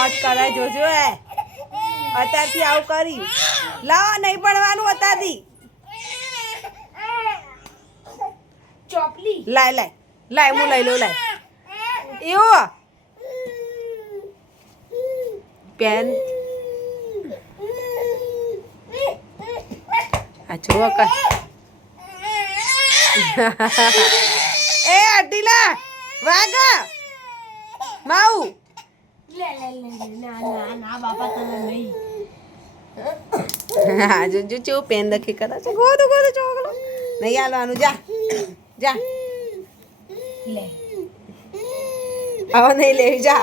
મોજ કરે જોજો એ અત્યારથી આવું કરી લાવો નહીં પડવાનું અત્યારથી ચોપલી લાય લાય લાય હું લઈ લઉં લાય એવું પેન આ જુઓ કર એ અઢીલા વાગા માઉ લે લે લે ના ના ના બાપા તને નહીં હા જો જો ચો પેન દખી કરે છે ગોદો ગોદો ચોકલો નહીં હાલવાનું જા જા લે આવો નહીં લેવી જા